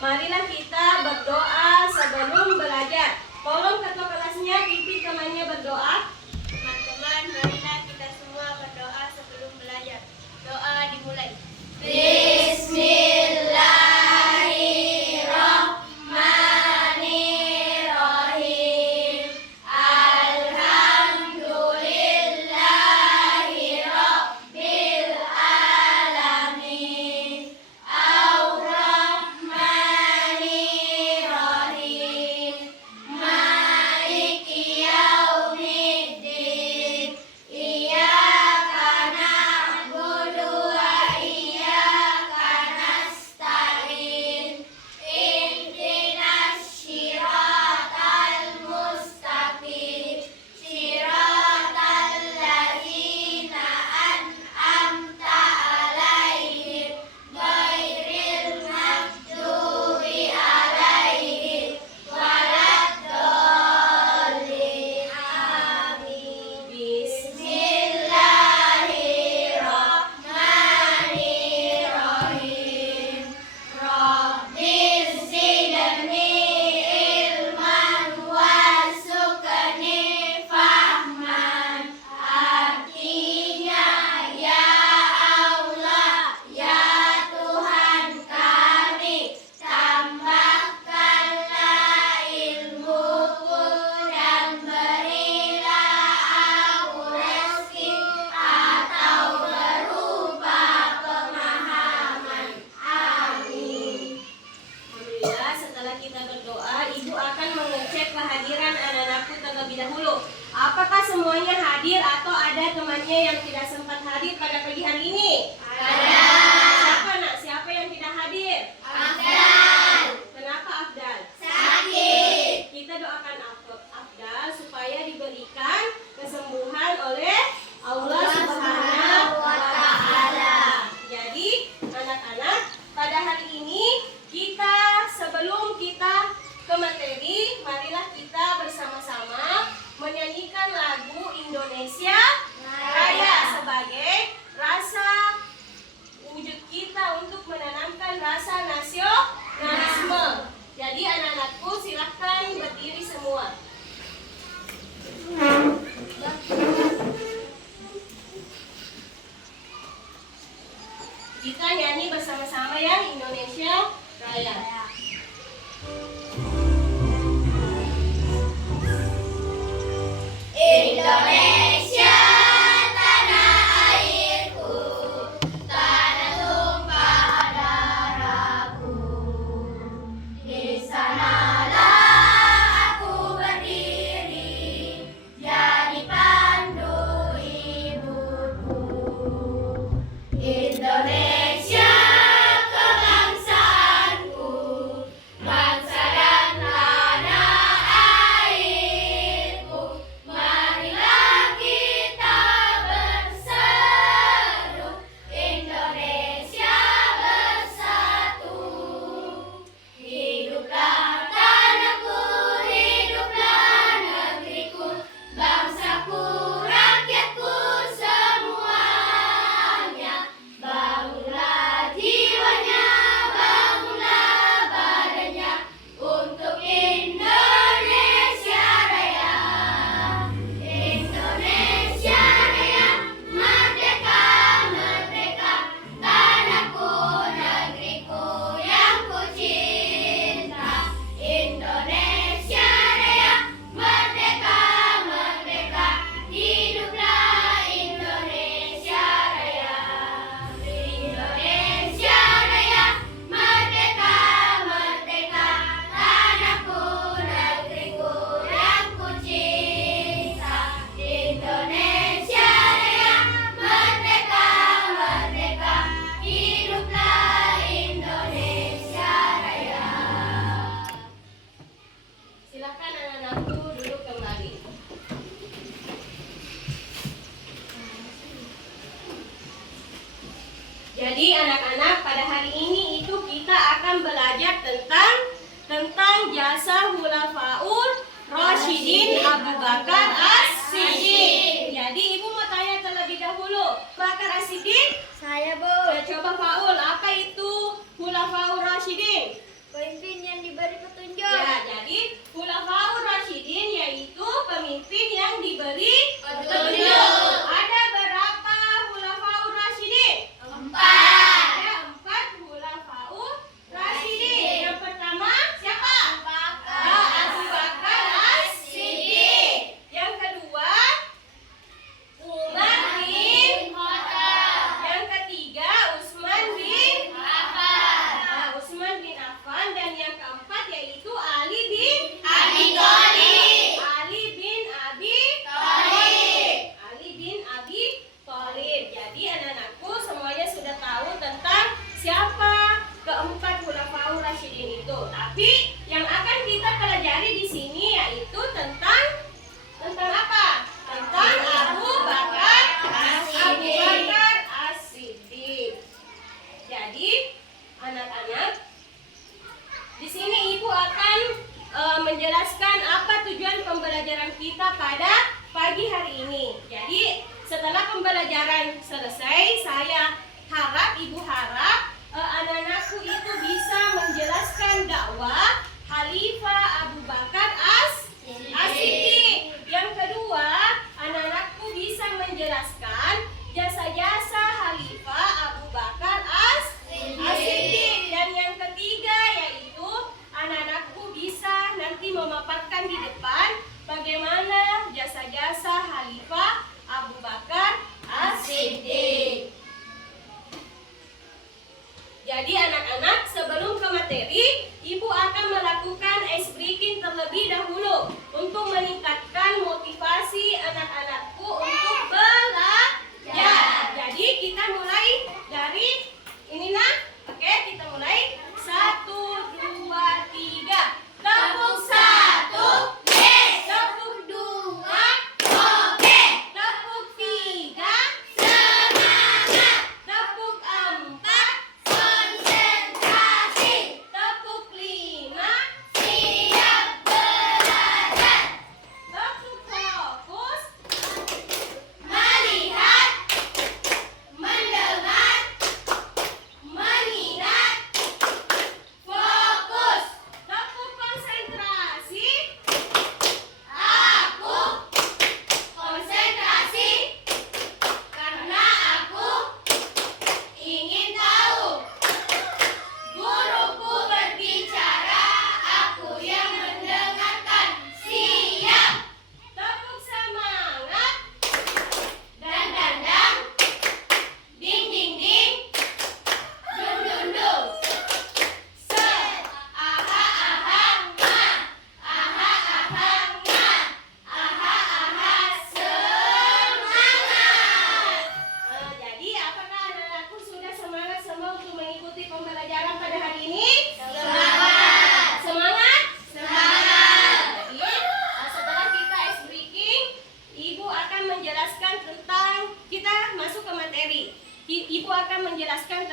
marilah kita berdoa sebelum belajar. Tolong ketua kelasnya pimpin temannya berdoa. Teman-teman, marilah kita semua berdoa sebelum belajar. Doa dimulai. Apakah semuanya hadir atau ada temannya yang tidak sempat hadir pada pagi hari ini? Ada. Siapa nak? Siapa yang tidak hadir? Afdal. Kenapa Afdal? Sakit. Kita doakan Afdal supaya diberikan kesembuhan oleh Allah Subhanahu wa Ta'ala. Jadi anak-anak, pada hari ini sebelum kita ke materi, marilah kita bersama-sama menyanyikan lagu Indonesia Raya sebagai rasa wujud kita untuk menanamkan rasa nasionalisme. Jadi anak-anakku silahkan berdiri semua. Kita nyanyi bersama-sama ya Indonesia Raya. Indonesia, tanah airku, tanah tumpah darahku. Di sanalah aku berdiri, jadi pandu ibuku. Indonesia, kebangsaanku, bangsa dan tanah airku. Marilah kita berseru, Indonesia bersatu. Hiduplah tanahku, hiduplah negeriku, bangsaku, rakyatku semuanya. Bangunlah jiwanya, bangunlah badannya, untuk Indonesia Raya. Indonesia Raya, merdeka, merdeka, tanahku, negeriku yang ku cinta. Indonesia Raya, merdeka, merdeka, hiduplah Indonesia Raya. Indonesia Raya, merdeka, merdeka, tanahku, negeriku yang ku cinta. Indonesia Raya, merdeka, merdeka, hiduplah Indonesia Raya. Silakan anak-anakku duduk kembali. Jadi anak-anak, pada hari ini itu kita akan belajar tentang jasa Khulafaur Rasyidin Abu Bakar As-Siddiq. Jadi ibu mau tanya terlebih dahulu, Bakar As-Siddiq? Saya, Bu. Coba Faul, apa itu Khulafaur Rasyidin? Pemimpin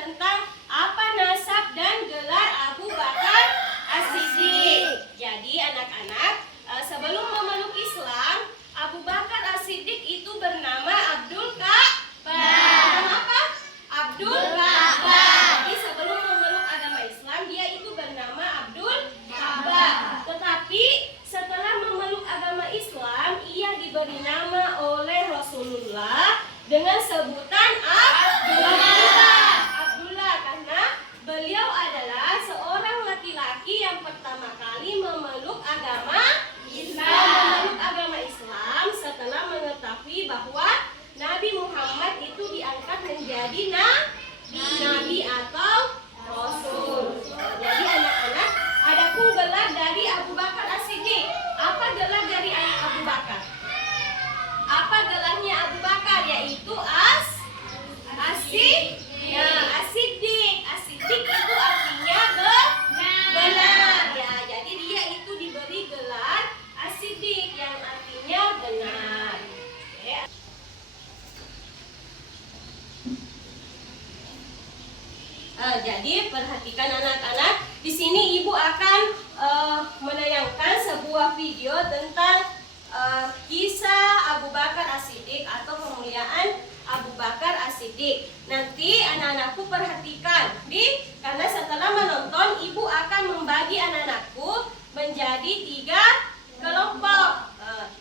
tentang apa nasab dan gelar Abu Bakar As-Siddiq. Jadi anak-anak, sebelum memeluk Islam, Abu Bakar As-Siddiq itu bernama Abdul Ka'bah. Nama apa? Abdul Ka'bah. Jadi sebelum memeluk agama Islam, dia itu bernama Abdul Ka'bah. Tetapi setelah memeluk agama Islam, ia diberi nama oleh Rasulullah dengan sebutan Abdullah karena beliau adalah seorang laki-laki yang pertama kali memeluk agama Islam setelah mengetahui bahwa Nabi Muhammad itu diangkat menjadi nabi atau rasul. Jadi anak-anak, adapun gelar dari Abu Bakar As-Siddiq. Apa gelar dari Abu Bakar? Apa gelarnya Abu Bakar? Yaitu As-Siddiq. As-Siddiq itu artinya benar. Ya, jadi dia itu diberi gelar As-Siddiq yang artinya benar. Oke. Jadi perhatikan anak-anak, di sini ibu akan menayangkan sebuah video tentang kisah Abu Bakar As-Siddiq atau kemuliaan Abu Bakar As-Siddiq. Nanti anak-anakku perhatikan, karena setelah menonton ibu akan membagi anak-anakku menjadi 3 kelompok.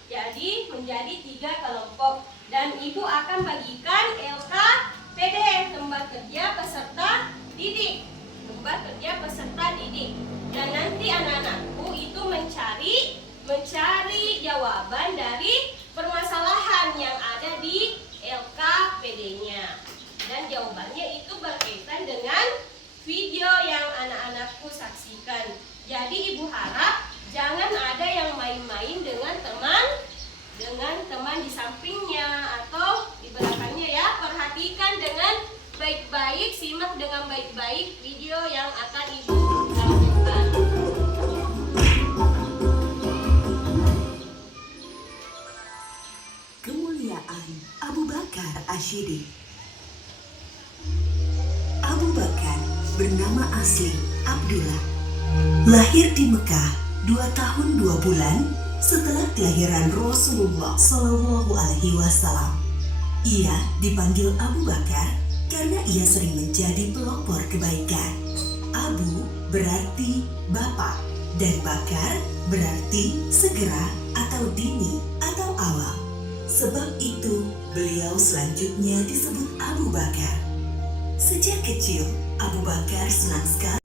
Jadi menjadi 3 kelompok dan ibu akan bagikan LKPD, lembar kerja peserta didik. Dan nanti anak-anakku itu mencari jawaban dari permasalahan yang ada di LKPD-nya. Dan jawabannya itu berkaitan dengan video yang anak-anakku saksikan. Jadi ibu harap jangan ada yang main-main dengan teman di sampingnya atau di belakangnya ya. Perhatikan dengan baik-baik, simak dengan baik-baik video yang akan ibu lakukan. Kemuliaan Abu Bakar As-Siddiq. Abu Bakar bernama asli Abdullah. Lahir di Mekah 2 tahun 2 bulan setelah kelahiran Rasulullah SAW. Ia dipanggil Abu Bakar karena ia sering menjadi pelopor kebaikan. Abu berarti bapak dan Bakar berarti segera atau dini atau awal. Sebab itu beliau selanjutnya disebut Abu Bakar. Sejak kecil Abu Bakar senang sekali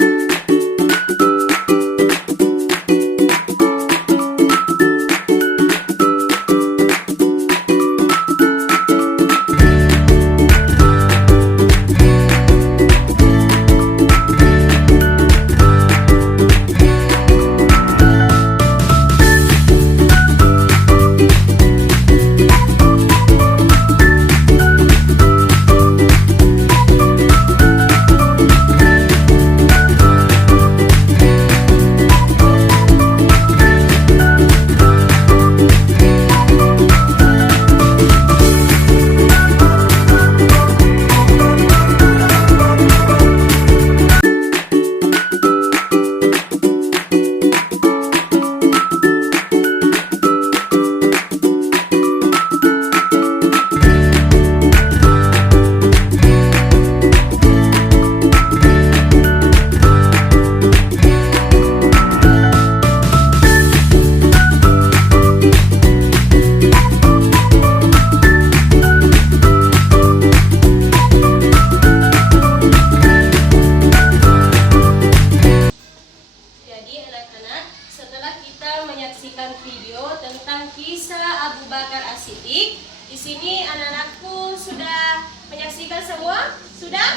menyaksikan semua? Sudah?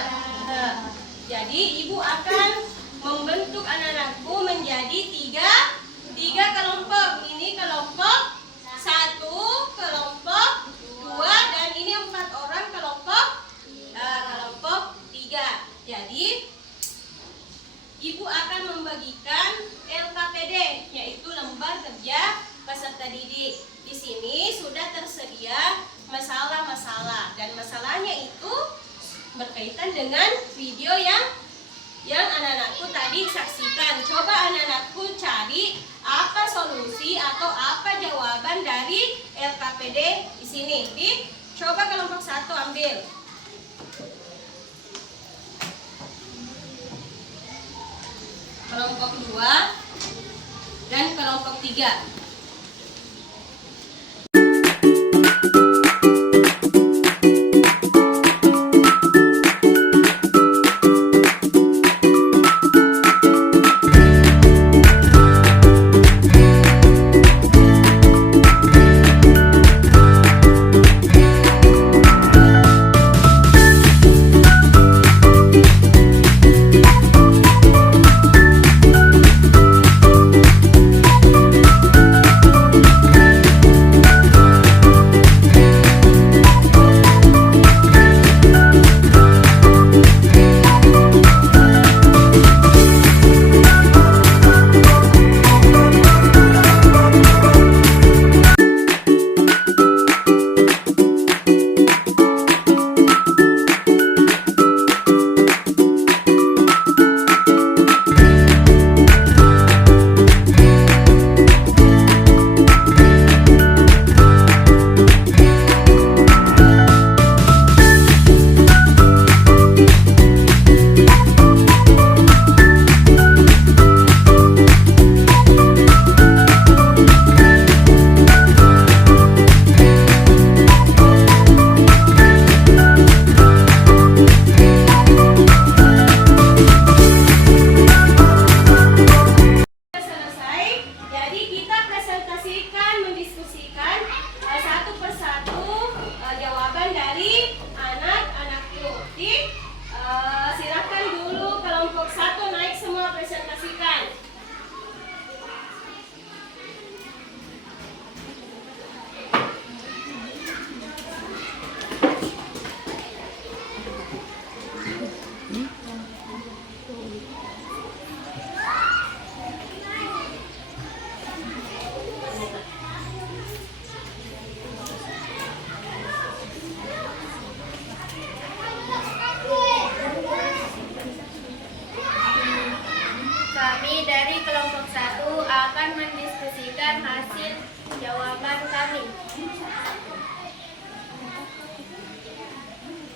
Jadi ibu akan membentuk anak-anakku menjadi tiga kelompok. Ini kelompok 1, kelompok 2, dan ini 4 orang kelompok 3. Jadi ibu akan membagikan LKPD, yaitu lembar kerja peserta didik. Di sini sudah tersedia masalah-masalah, dan masalahnya itu berkaitan dengan video yang anak-anakku tadi saksikan. Coba anak-anakku cari apa solusi atau apa jawaban dari LKPD di sini. Coba kelompok 1 ambil. Kelompok 2 dan kelompok 3. Kami dari kelompok 1 akan mendiskusikan hasil jawaban kami.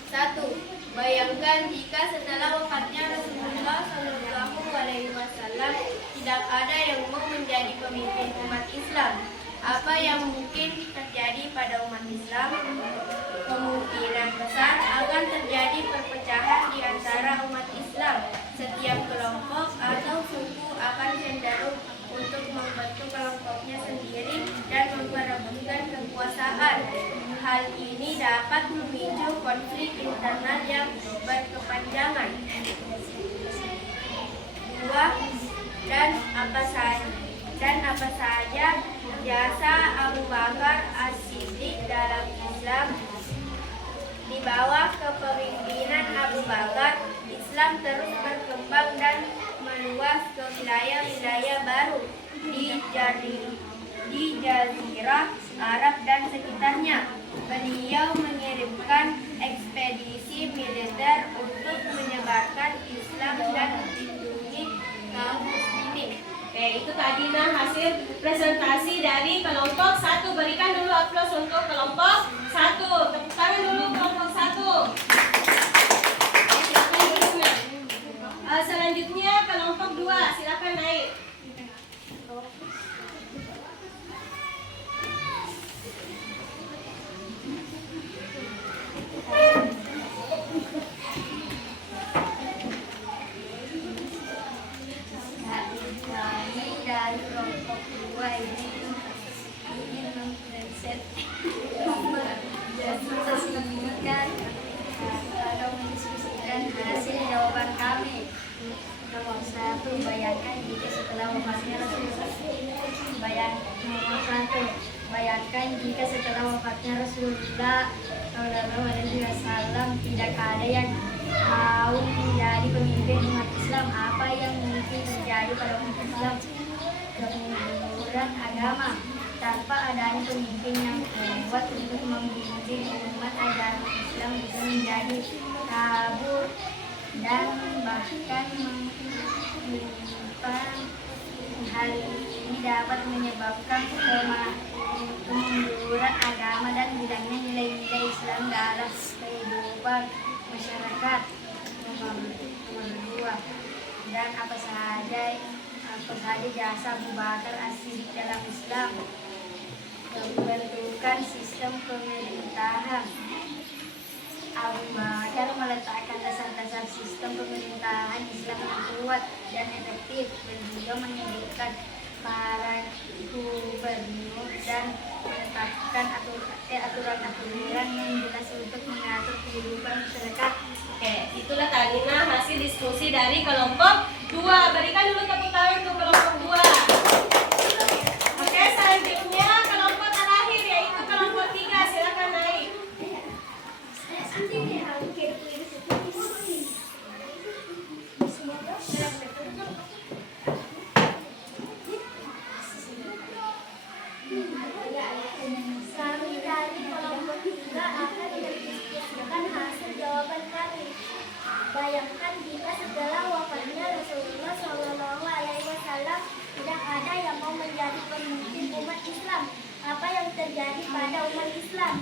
1. Bayangkan jika setelah wafatnya Rasulullah SAW tidak ada yang mau menjadi pemimpin umat Islam. Apa yang mungkin terjadi pada umat Islam? Kemungkinan besar akan terjadi perpecahan di antara umat Islam. Setiap kelompok atau suku akan cenderung untuk membentuk kelompoknya sendiri dan memperebutkan kekuasaan. Hal ini dapat memicu konflik internal yang berkepanjangan. 2. Dan apa saja jasa Abu Bakar As-Siddiq dalam Islam? Di bawah kepemimpinan Abu Bakar, Islam terus berkembang dan meluas ke wilayah-wilayah baru di Jazirah Arab dan sekitarnya. Beliau mengirimkan ekspedisi militer untuk menyebarkan Islam dan melindungi kaum muslimin. Oke, itu tadi hasil presentasi dari kelompok 1. Berikan dulu aplaus untuk kelompok 1. Tepuk tangan dulu kelompok 1. Silakan duduk. Selanjutnya kelompok 2, silakan naik. Kami dari kelompok 2 ini ingin mendiskusikan atau mendiskusikan hasil jawaban kami. Nomor 1, bayangkan jika setelah wafatnya Rasulullah. Bayangkan jika setelah wafatnya Rasulullah SAW tidak ada yang mau menjadi pemimpin umat Islam. Apa yang mungkin terjadi pada umat Islam? Kemunduran agama. Tanpa adanya pemimpin yang kuat untuk membimbing umat ajaran Islam bisa menjadi kabur, dan bahkan menyimpan. Hal ini dapat menyebabkan kemunduran agama dan hilangnya nilai-nilai Islam dalam kehidupan masyarakat. Nomor 2. Dan apa saja jasa Abu Bakar As-Siddiq dalam Islam? Pembentukan sistem pemerintahan. Abu Bakar meletakkan dasar-dasar sistem pemerintahan Islam yang kuat dan efektif, dan juga menyediakan para gubernur dan menetapkan aturan-aturan yang jelas untuk mengatur kehidupan masyarakat. Oke, itulah tadi hasil diskusi dari kelompok 2. Berikan dulu tepuk tangan untuk kelompok 2. Oke, selanjutnya kelompok terakhir yaitu kelompok 3. Silakan naik. Kami dari kelompok 3 akan mendiskusikan hasil jawaban kami. Bayangkan jika setelah wafatnya Rasulullah SAW tidak ada yang mau menjadi pemimpin umat Islam. Apa yang terjadi pada umat Islam?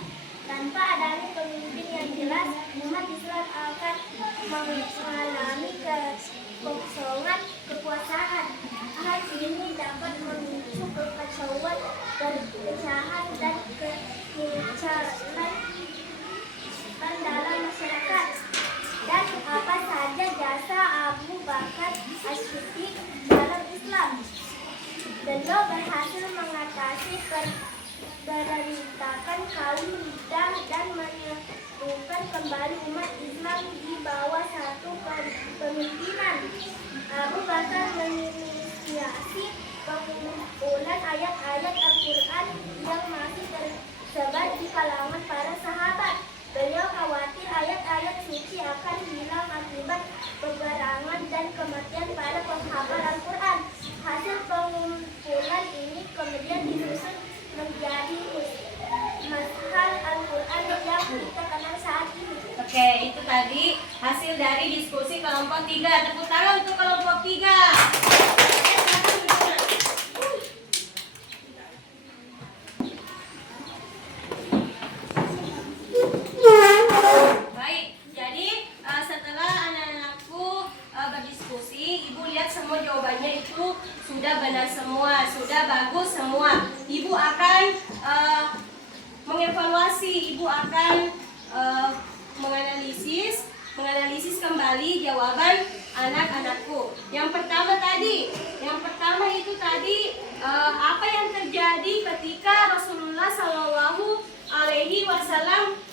Tanpa adanya pemimpin yang jelas, umat Islam akan mengalami kekosongan kekuasaan. Hal ini dapat memicu kekacauan, perpecahan, dan keinginan dalam masyarakat. Dan apa saja jasa Abu Bakar As-Siddiq dalam Islam? Beliau berhasil mengatasi berantakan kaum Riddah dan menyatukan kembali umat Islam di bawah satu pemimpinan. Abu Bakar menginisiasi pengumpulan ayat-ayat Al-Quran yang masih tersebar di kalangan para sahabat. Beliau khawatir ayat-ayat suci akan hilang akibat peperangan dan kematian para penghafal Al-Quran. Hasil pengumpulan ini kemudian disusun menjadi Mushaf Al-Quran yang kita kenal saat ini. Oke, itu tadi hasil dari diskusi kelompok 3. Tepuk tangan untuk kelompok 3. Baik, jadi setelah anak-anakku berdiskusi, Ibu lihat semua jawabannya itu sudah benar semua, sudah bagus semua. Ibu akan mengevaluasi, Ibu akan menganalisis kembali jawaban anak-anakku. Yang pertama itu tadi apa yang terjadi ketika Rasulullah SAW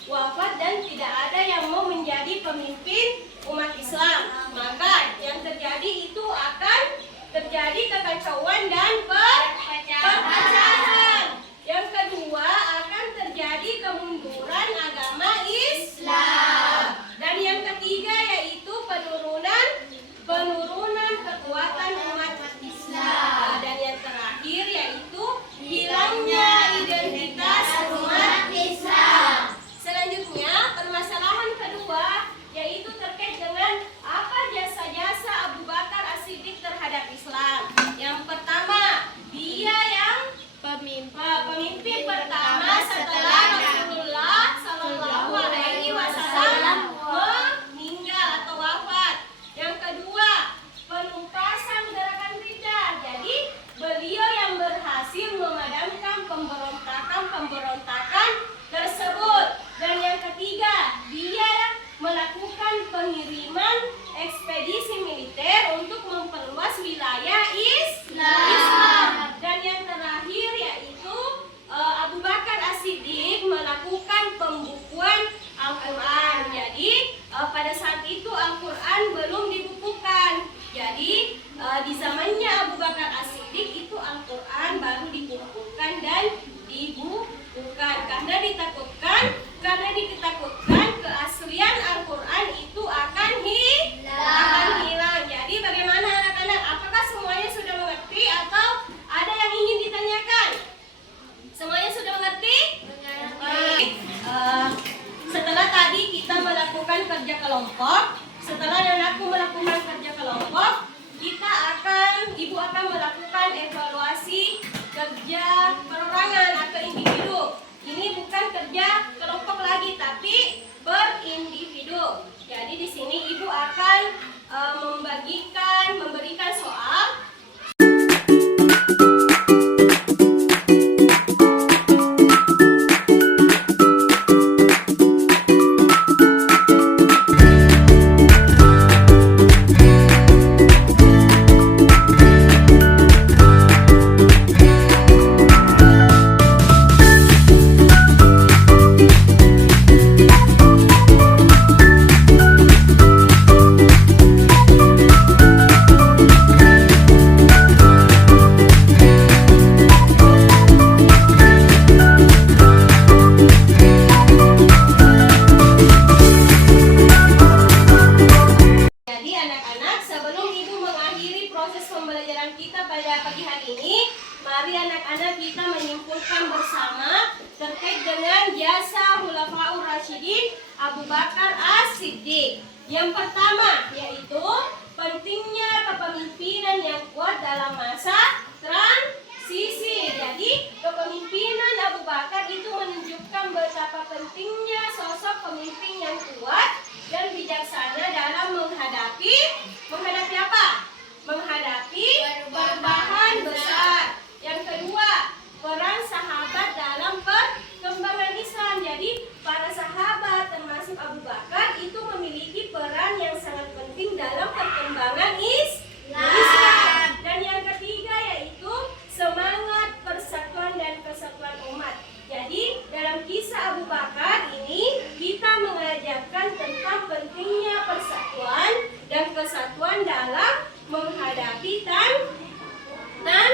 wafat dan tidak ada yang mau menjadi pemimpin umat Islam. Maka yang terjadi itu akan terjadi kekacauan dan perpecahan. Yang kedua akan terjadi kemunduran agama Islam. Dan yang ketiga yaitu penurunan kekuatan umat Islam. Dan yang terakhir yaitu hilangnya identitas umat Islam. Selanjutnya permasalahan kedua yaitu terkait dengan apa jasa-jasa Abu Bakar As-Siddiq terhadap Islam. Yang pertama, dia yang pemimpin pertama setelah Rasulullah SAW meninggal atau wafat. Yang kedua, penuntasan gerakan Riddah. Jadi beliau yang berhasil memadamkan pemberontakan tersebut. Dan yang ketiga, dia melakukan pengiriman ekspedisi militer untuk memperluas wilayah Islam. Dan yang terakhir yaitu Abu Bakar As-Siddiq melakukan pembukuan Al-Quran. Jadi pada saat itu Al-Quran belum dibukukan. Jadi di zamannya Abu Bakar As-Siddiq itu Al-Quran baru dikumpulkan dan dibukukan. Karena ditakutkan keaslian Al-Quran itu akan hilang. Jadi bagaimana anak-anak? Apakah semuanya sudah mengerti atau ada yang ingin ditanyakan? Semuanya sudah mengerti? Setelah tadi kita melakukan kerja kelompok. Setelah anakku melakukan kerja kelompok, ibu akan melakukan evaluasi kerja perorangan atau individu. Ini bukan kerja kelompok lagi, tapi berindividu. Jadi di sini ibu akan memberikan soal. Pembelajaran kita pada pagi hari ini, mari anak-anak kita menyimpulkan bersama terkait dengan jasa Khulafaur Rasyidin Abu Bakar As-Siddiq. Yang pertama yaitu pentingnya kepemimpinan yang kuat dalam masa transisi. Jadi kepemimpinan Abu Bakar itu menunjukkan betapa pentingnya sosok pemimpin yang kuat dan bijaksana dalam menghadapi apa? Menghadapi perubahan besar. Yang kedua, peran sahabat dalam perkembangan Islam. Jadi para sahabat termasuk Abu Bakar itu memiliki peran yang sangat penting dalam perkembangan Islam. Dan yang ketiga yaitu semangat persatuan dan kesatuan umat. Jadi dalam kisah Abu Bakar ini kita mengajarkan tentang pentingnya persatuan dan kesatuan dalam menghadapi tantangan.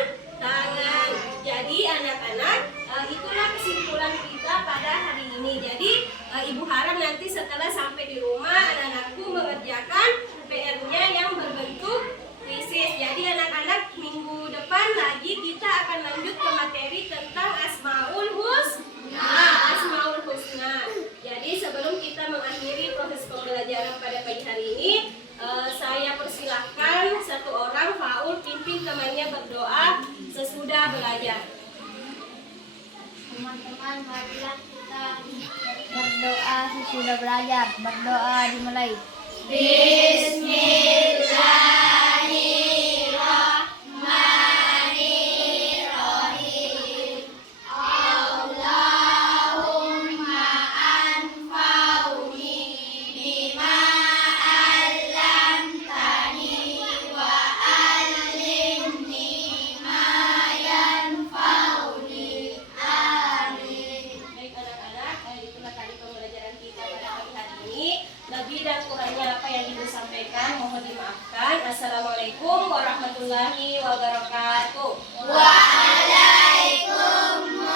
Jadi anak-anak, itulah kesimpulan kita pada hari ini. Jadi ibu harap nanti setelah sampai di rumah anak-anakku mengerjakan PR-nya yang berbentuk tesis. Jadi anak-anak, minggu depan lagi kita akan lanjut ke materi tentang Asmaul Husna. Jadi sebelum kita mengakhiri proses pembelajaran pada pagi hari ini, saya persilahkan satu orang faul pimpin temannya berdoa sesudah belajar. Teman-teman, marilah kita berdoa sesudah belajar. Berdoa dimulai. Bismillahirrahmanirrahim. Allahumma anfa'uni bima 'allamtani wa 'allimni ma yanfa'uni. Amin. Baik anak-anak, itulah tadi pembelajaran kita pada pagi hari ini. Lebih dan kurangnya apa yang ibu sampaikan mohon dimaafkan. Assalamualaikum warahmatullahi wabarakatuh. Waalaikumsalam.